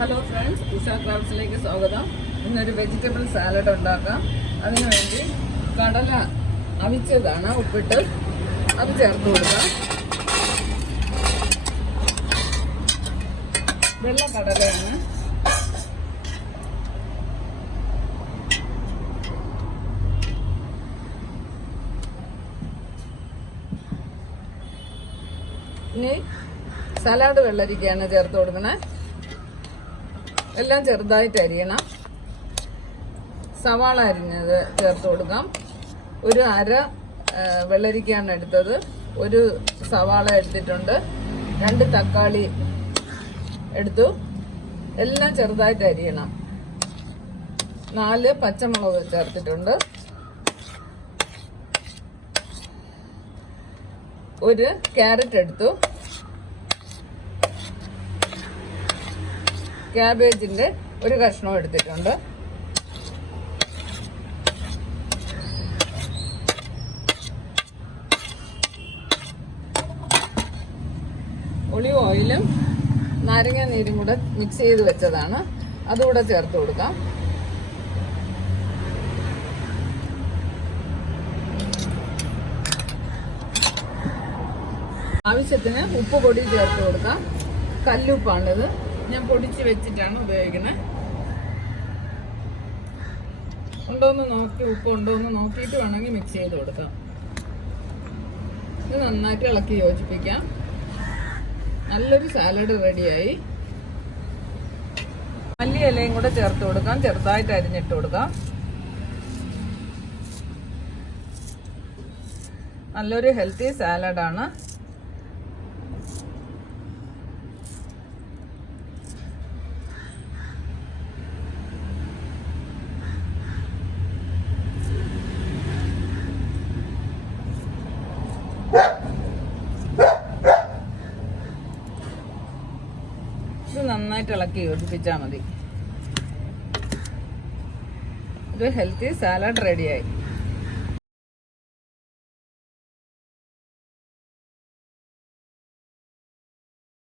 Hello friends Usha ക്രാഫ്റ്റ്സിലേക്ക് സ്വാഗതം. ഇന്നൊരു vegetable salad ഉണ്ടാക്കാം. അതിനുവേണ്ടി കടല അവിച്ചതാണ് ഉപ്പിട്ട് അത് ചേർത്ത് കൊടുക്കാം. വെള്ള കടലയാണ്. ഇനി സലാഡ് വെള്ളരിക്കയാണ് ചേർത്ത് കൊടുക്കണേ എല്ലാം ചെറുതായിട്ട് അരിയണം. സവാള അരിഞ്ഞത് ചേർത്ത് കൊടുക്കാം. ഒരു അര വെള്ളരിക്കാണ് എടുത്തത്. ഒരു സവാള എടുത്തിട്ടുണ്ട്. രണ്ട് തക്കാളി എടുത്തു. എല്ലാം ചെറുതായിട്ട് അരിയണം. നാല് പച്ചമുളക് ചേർത്തിട്ടുണ്ട്. ഒരു ക്യാരറ്റ് എടുത്തു. ക്യാബേജിന്റെ ഒരു കഷ്ണം എടുത്തിട്ടുണ്ട്. ഒളിവ് ഓയിലും നാരങ്ങ നീരും കൂടെ മിക്സ് ചെയ്ത് വെച്ചതാണ്. അതുകൂടെ ചേർത്ത് കൊടുക്കാം. ആവശ്യത്തിന് ഉപ്പ് പൊടി ചേർത്ത് കൊടുക്കാം. കല്ലുപ്പാണിത്. ഞാൻ പൊടിച്ച് വെച്ചിട്ടാണ് ഉപയോഗിക്കുന്നത്. ഉണ്ടോന്ന് നോക്കി ഉപ്പ് ഉണ്ടോന്ന് നോക്കിയിട്ട് വേണമെങ്കിൽ മിക്സ് ചെയ്ത് കൊടുക്കാം. ഇത് നന്നായിട്ട് ഇളക്കി യോജിപ്പിക്കാം. നല്ലൊരു സാലഡ് റെഡിയായി മല്ലി ഇലയും കൂടെ ചേർത്ത് കൊടുക്കാം. ചെറുതായിട്ട് അരിഞ്ഞിട്ട് കൊടുക്കാം. നല്ലൊരു ഹെൽത്തി സാലഡാണ് ഇത് നന്നായിട്ട് ഇളക്കി യോജിപ്പിച്ചാൽ മതി. ഇത് ഹെൽത്തി സാലഡ് റെഡിയായി